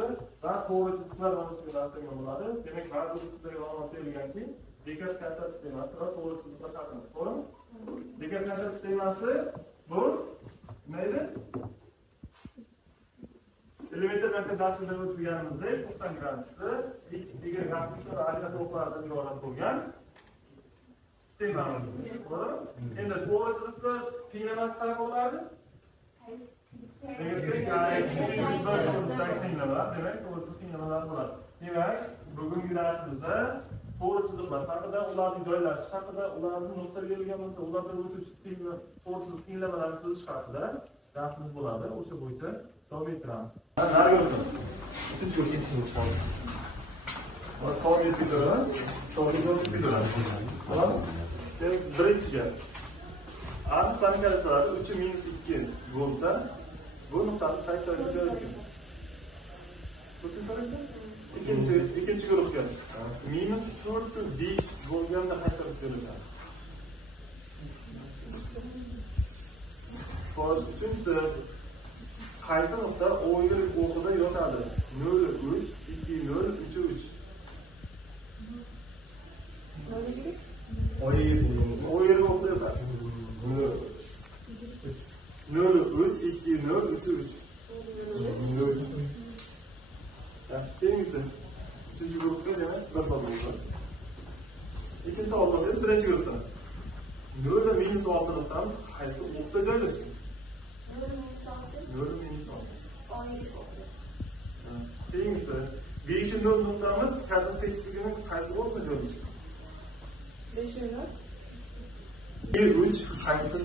bo'yicha va to'g'ri chiziqlar orasiga nasibga bo'ladi. Demak, ba'zi sizlarga ma'lumot berilganki, Bekat karta sistemasi va to'g'ri chiziqlar haqida. To'g'rimi? Bekat karta sistemasi bu nima edi? Elementar maktab darslarida o'tganimizdek 90 gradusda x, y axislar va algoritmlardan iborat bo'lgan sistemamiz. To'g'rimi? Endi to'g'ri chiziqlar tenglamasi qanaqa bo'ladi? Demak, to'g'ri tenglamalar bo'ladi. Demak, bugungi darsimizda to'g'ri chiziqlar haqida, ularning joylashishi haqida, ularning nuqtaga berilgan bo'lsa, ulardan o'tuvchi to'g'ri chiziq tenglamalarni tuzish haqida darsimiz bo'ladi. O'sha bo'yicha davom ettiramiz. Nariga o'tamiz. Uchinchi chiqamiz. Va savol beradi. Tamam. Birinchiga aniq tanqidlar 3-2 bo'lsa, bu nuqtani qayerga joylashgan? Ikkinchi guruhga -4-5 bo'lganda qayerga joylashadi? Xo'sh, uchinchisi qaysi nuqta o'yil o'qida yotadi? 0-3, 2-0, 3-3. O'yil o'qida yotadi. 0-3, 2-0, 3-3. Yaxshi, keyingisi. Uchinchi guruhga demak bir xil bo'ldi. Ikkinchi savol bo'lsa, birinchi guruhda 0 - -6 nuqtamiz qaysi o'qda joylashgan? 0 - -6. Keyingisi 5-0 nuqtamiz kadr tekstligining qaysi o'qda joylashgan? 5-0. 1-3 qaysi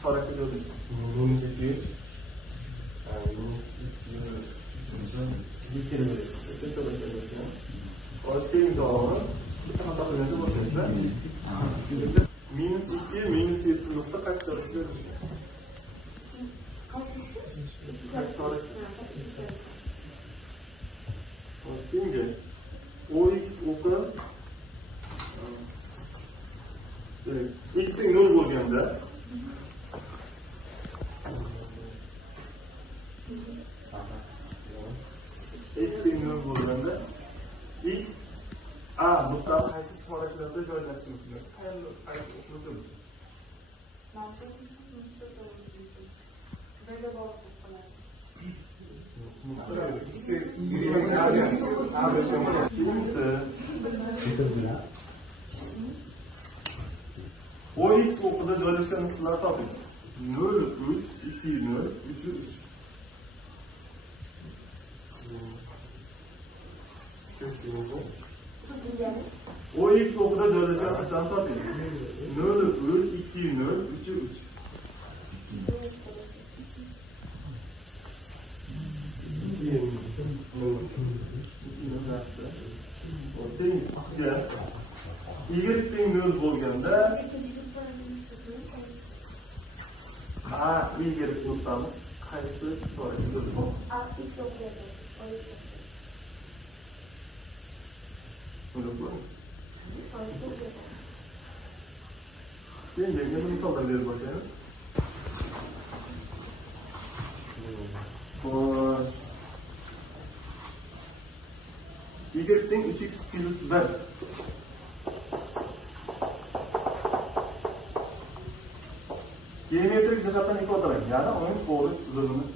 chorakda joylashgan? -2. Xo'sh, keyingi savolimiz bitta xato qilgancha boshlaymiz-da. -2, -7 nuqta qaysi chorakda joylashgan? Xo'sh, keyingi OX o'qi x ning 0 bo'lganda x ning 0 bo'lganda x a nuqtasi qaysi choraklarda joylashishi mumkin? Qaysi o'qituvchi? OX o'qida joylashgan nuqtalar toping. 0-3, 2-0, 3-3. OX o'qida joylashgan nuqtani toping. 0-3, 2-0, 3-3. Y ning 0 bo'lganda A Y nuqtamiz qaysi chorakda joylashgan? Keyin yana misollar berib boshlaymiz. Xo'sh. Y ning 3x + 1. Geometrik jihatdan ifodalang. Ya'ni uning to'g'ri chizig'ini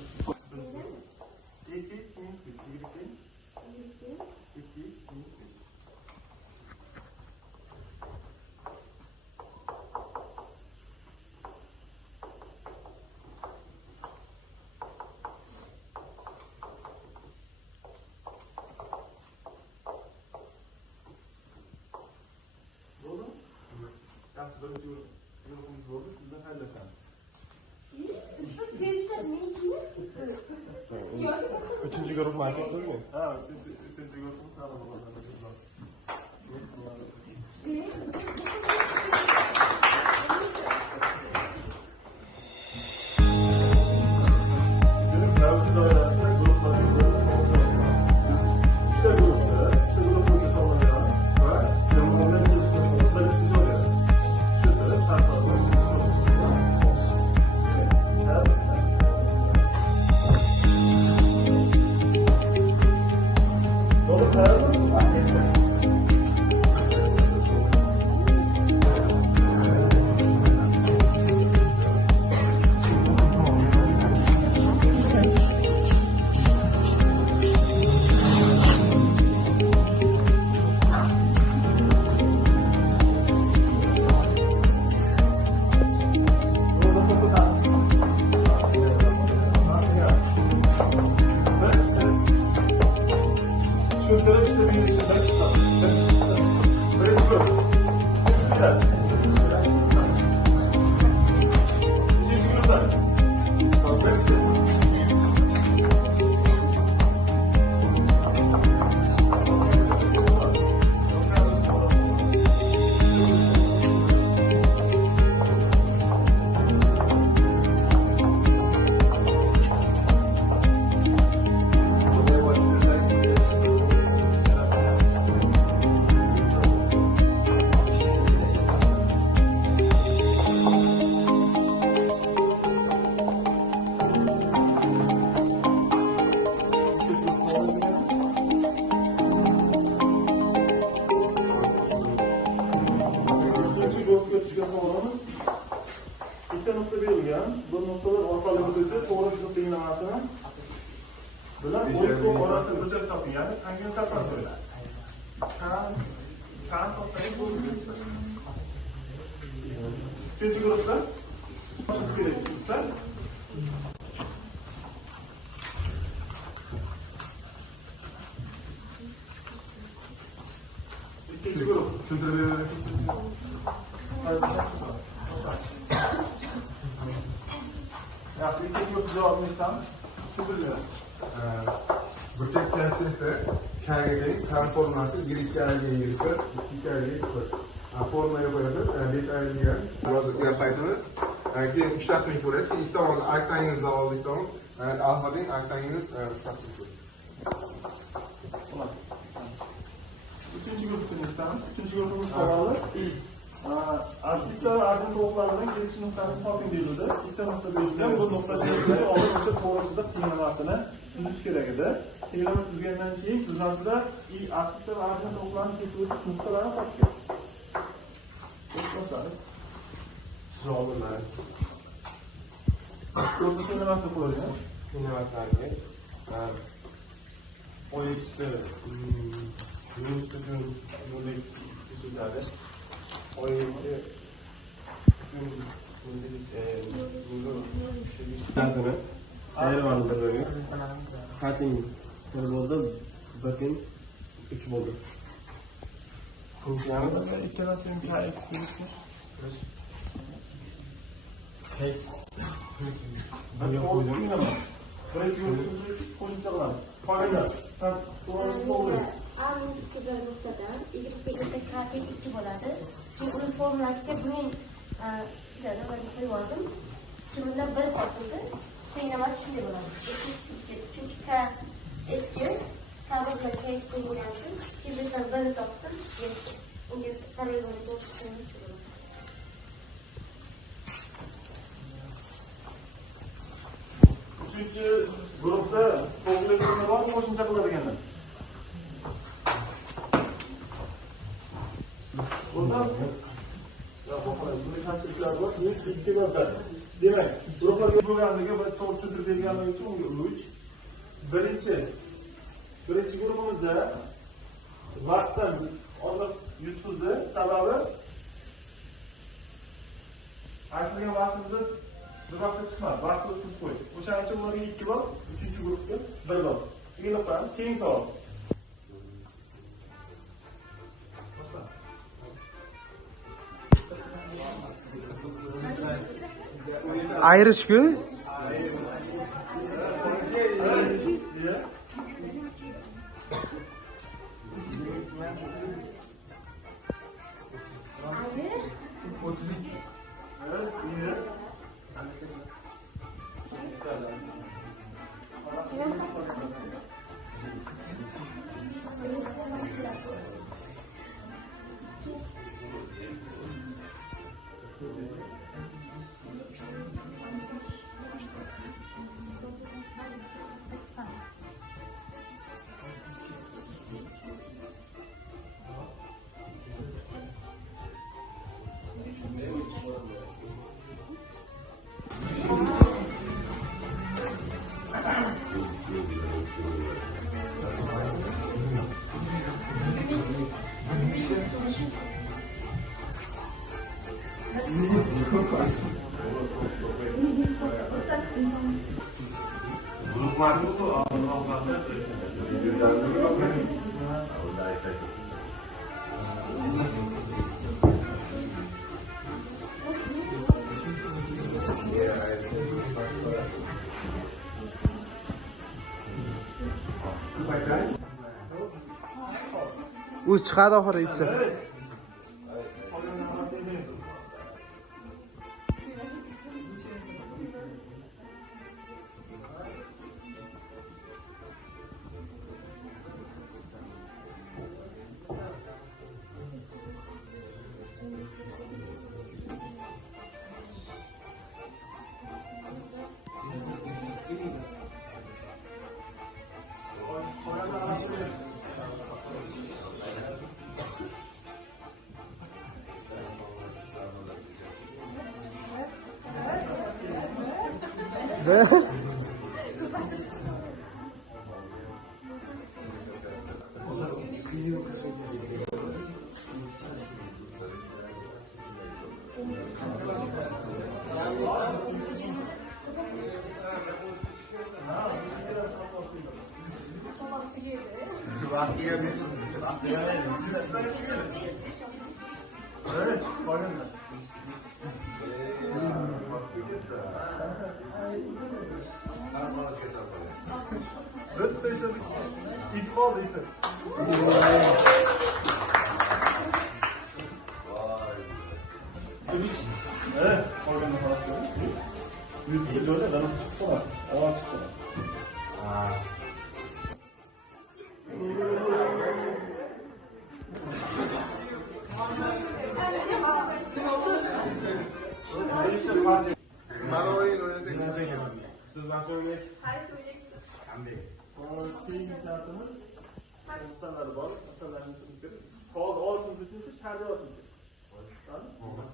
yaxshi birinchi guruhimiz bo'ldi. Sizdan xayrlashamiz. Uchinchi guruh ma'lumotmi? Ha, uchinchi guruhimiz hali 3 gösterip işte bir dışından çıkalım. Birinci grup. Güzel. Üçüncü gruplar. Kalacak işte. Nokta verilgan. Bu noktalar ortaligida esa to'g'ri chiziq tinglamasini bilan o'yin orasida o'chirib toping. Ya'ni konversatsiya so'raydi. Kan topsangiz bo'ldi. Uchinchi guruhda kerak bo'lsa ikkinchi guruh yaxshi, ikkinchi guruh javobni eshitamiz. Tushuntirdilar. Burchak testida kaganing tan formasi 1/2 2/1 formaga qo'yadi. 5/1 yozgan paytimiz keyin 3 tasmani ko'rasiz. Ikki tomonni arktangizda oldik tomon alfaning arktangiz 3 tasmani ko'rasiz. Uchinchi guruhni eshitamiz. Uchinchi guruhimiz savoli. Artistlar va artist to'g'rilaridan kelish nuqtasini toping deyildi. Ikkita nuqta berilgan. Bu nuqta berilgach, oldin o'sha to'g'risida tinglamasini tuzish kerak edi. Tinglama tuzgandan keyin chizmasida artistlar va artist to'g'rilarini kesib o'tish nuqtalarini topish kerak. Ko'rsatadi. Zolimlar. Ko'rsa tinglamasini qo'yadi. Tinglamaslarga o'yinchisi yunus uchun yo'llik tuziladi. O'yinchi narsani ayirib bergan. Xating 1 bo'ldi, biting 3 bo'ldi. Funksiyamiz ikkalasi ham KX bo'lishmi? X. Bir to'g'risini tinglaman. Birinchi yo'lni qo'shimcha qilamiz. Qolganlar to'g'risini to'g'rilaymiz. A-1 nuqtadan y kating 2 bo'ladi. Uni formulasiga buning qo'yib oldim. Bundan 1 qoldi. Tenglamasi shunday bo'ladi. Chunki k eski k1 k ikki bo'lgani uchun bizdan 1 topsin, unga parallel to'g'risini bo'ladi. Uchinchi guruhda to'g'rilikni bor qo'shimcha qiladiganlar. Bundan demak, guruhlarga bo'lganligi va to'g'ri tushuntirib berganligi uchun unga 3. Birinchi guruhimizda vaqtdan ozroq yutqizdi. Sababi aytilgan vaqtimizda bir vaqtda chiqmadi. Vaqtni o'tkazib qo'ydi. O'shaning uchun ularga 2 bor, uchinchi guruhga 1 bor. Keyin o'qiymiz. Keyingi savol. Ayirishku Grup var mı bu? o'zi chiqadi oxiri yutsa. Evet, koydum ben. Dört sayısı ilk oldu ilk. Evet, koydum ben. Yüzde böyle bana çıksa var. Ona çıksa var. Siz başka örnek. Keyingi şartımız insanlar var, insanların içinde sol olsun için şartı olsun.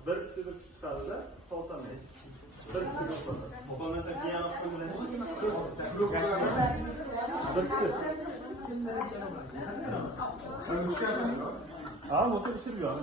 Bir kişi çıkardı, sol tanıyor. Bir kişi çıkardı. O mesela giyen olsun bile. Bir kişi. Ama o pişiriyor.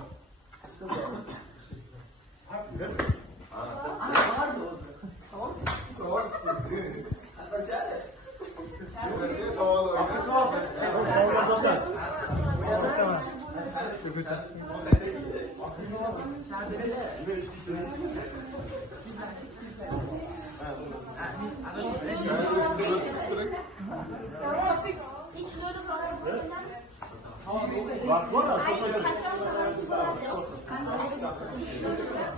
Bak bu da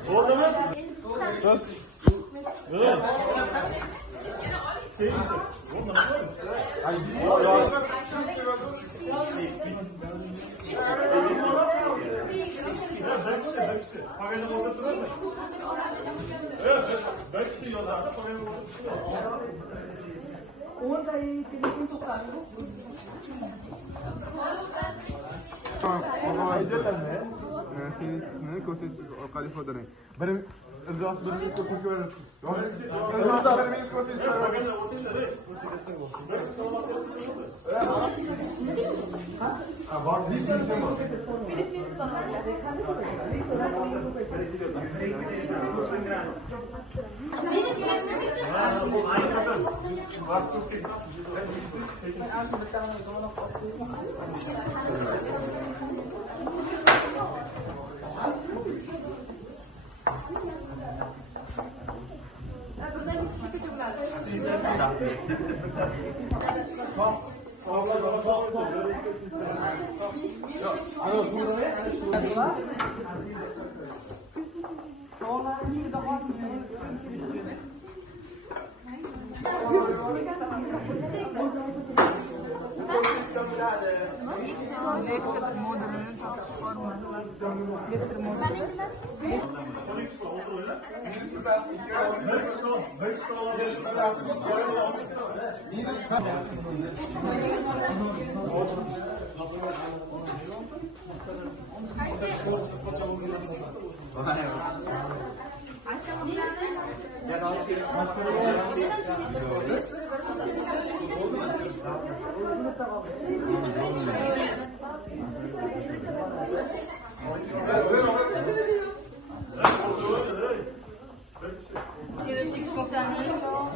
orada mı? Nasıl? Evet. Benim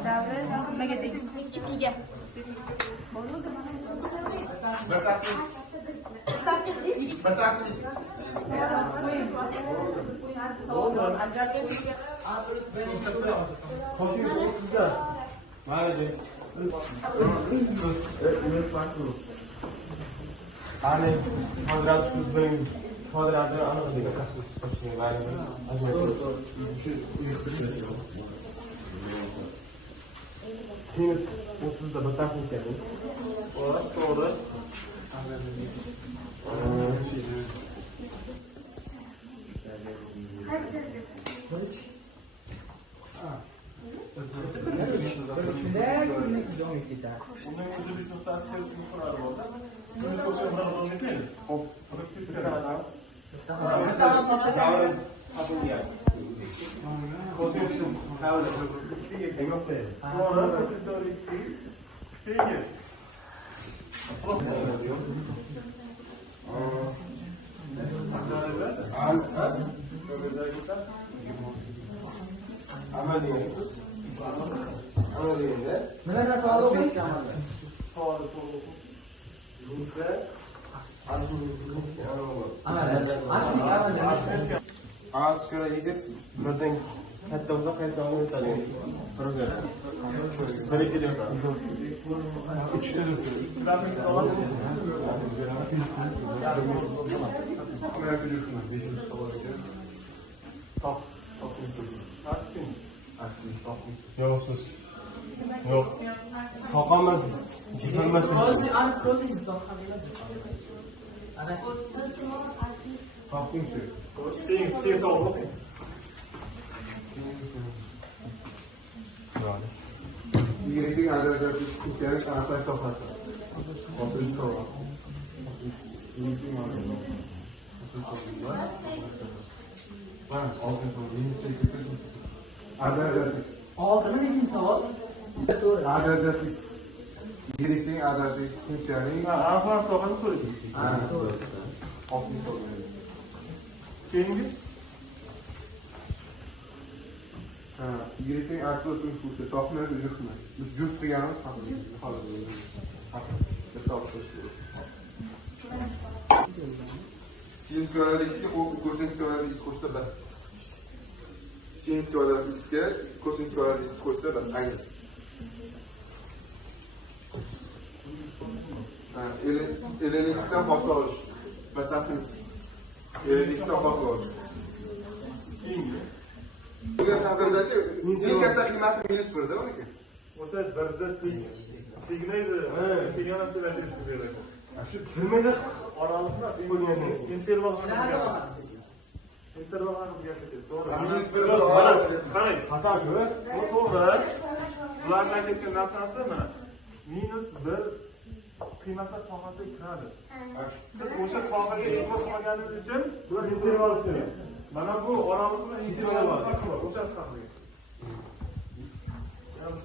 Davra nimaga tegishli? Bir taqsim x. Bir taqsim x. Kosinus 30'da. Mayli. Ani kvadrat plus 1 kvadratini aniq degan tashkil mayli. Sinus 30'da bir taqsim keldi. To'g'ri. Bundan uzilish nuqtasi yuqori bo'lsa, sinus o'lchami bilan o'lmaydi. Hop. Kosinus havla. Demoqda. To'g'ri. Keyin. Az ko'ra yigit birdan katta bo'lsa qaysi olib o'tadi? Bir ikki deb. 3 ta deb. Yo'q siz. Yo'q. Toqaman. Jibirmasdan. Toqingchi. Keyin savob. Yigitning adadiyat kuchaytirish aniqlash sohasi. 6-savol. Adadiyat. Yigitning adadiy funksiyaning Aniqlash sohasini so'raysiz. Keyingi yigitning arxeologik funksiya topiladi juftmi? Biz juft deganimiz Sin kvadrat x'ga kosinus kvadrat x qo'shsa 1. Sin kvadrat x'ga kosinus kvadrat x qo'shsa 1. Ayni. Ln x'dan farqli olish. Batafsil. Ln x'dan farqli olish. keyingi Bugun taqdirdachi eng katta qiymati minus 1 da uniki. o'ta birda signaydi. Keyin narsalarni siz beradi. Shu kirmaydi. Oralikda interval interval haqida gapirdi. To'g'ri. Minus 1 Qarang. Xato-ku. Bu to'g'ri. Bulardan ketgan narsasi mana minus 1 qiymatlar sohasiga kiradi. Siz o'sha sohaga e'tibor qilmaganingiz uchun bular interval kerak. Mana bu oralikda interval bor. O'sha sohaga.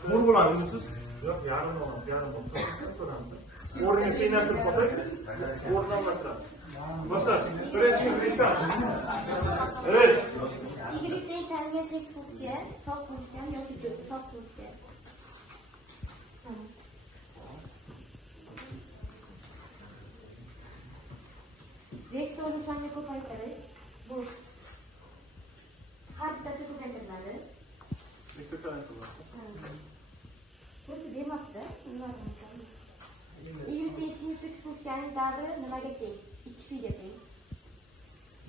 Mo'l bo'ladimi siz? Yo'q, yarim olamiz, yarim olamiz. O'rniga tenglashtirib qo'ysak, o'rnalmasdan. Masalan, birinchi nechta? Evet. Yigitning tangacha funksiya, top funksiya yoki top funksiya. Vektorni songa ko'paytirish bu har bittasi ko'paytiriladi. Ikkita qilamiz. Xuddi demoqda, yigitning sinus x funksiyaning davri nimaga teng? 2 ga teng.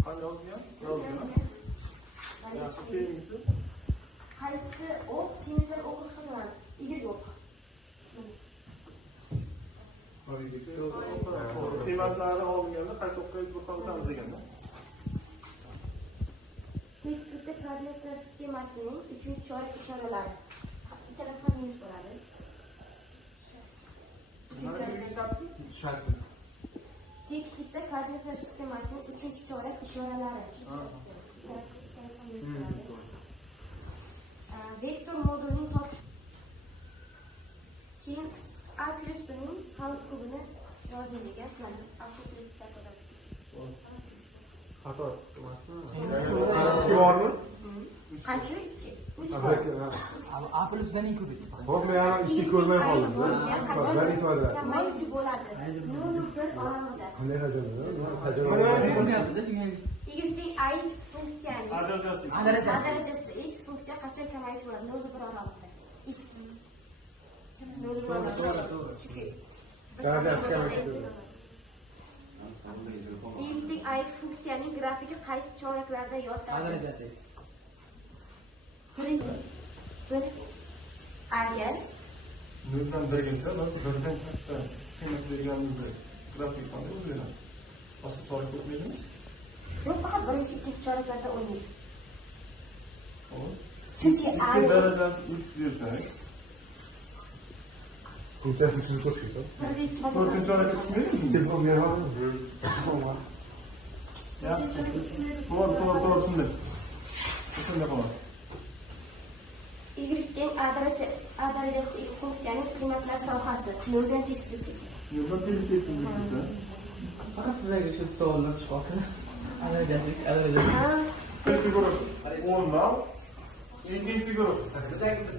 Qanday yozgan? Yozgan. Yaxshi, keyingisi. Qaysi o'q sinusdan o'q hisoblanadi? Y o'q. Qiymatlari olganda qaysi o'qqa e'tibor qaratamiz deganda. Tekislikda koordinatlar sxemasining 3-chorak ishoralari. Ikkalasi ham minus bo'ladi. Shart. Tekislikda koordinatlar sxemasining 3-chorak ishoralari. Vektor modulining topish. Keyin A plus B'ning hal kubini yozing degan plan. Xato. Ikki bormi? Qaysi? 3 A plus B'ning kubi. Hop, men ham ikki ko'rmay qoldim. Kamal 3 bo'ladi. bir oralig'ida. Qanday Y teng ax funksiyani darajasida x funksiya qachon kamayib bo'ladi? 0 1 oralig'ida. X 0 1 oralig'ida. Chunki y teng ax funksiyaning grafiki qaysi choraklarda yotadi? Darajasi x. Agar noldan birgacha biz birdan katta qiymat berganimizda grafik qanday o'zgaradi? Boshqa chorak o'tmaydimi? yo'q, faqat birinchi ikkinchi choraklarda o'ynaydi. Xo'sh. Chunki Ikki darajasi x bersak, Funksiyasi uchun ko'pchilik. to'rtinchi chorakka tushmaydimi? Telefon beradi. To'g'ri, shunday. Shunday qoladi. y teng a darajasi x funksiyaning qiymatlar sohasi 0 dan cheksizgacha. Noldan kelishaysiz desa, Faqat sizlarga shu savollar chiqyapti. Darajasi birinchi guruh 10 ball, ikkinchi guruh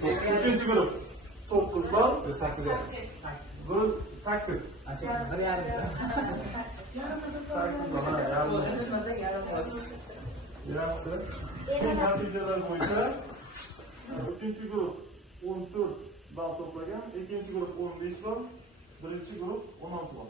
3-chi guruh 9 ball, 8 biz 8. 8. 8 Yaxshi. Eng natijalar bo'yicha 3-chi guruh 14 ball to'plagan, ikkinchi guruh 15 ball, birinchi guruh 16 ball.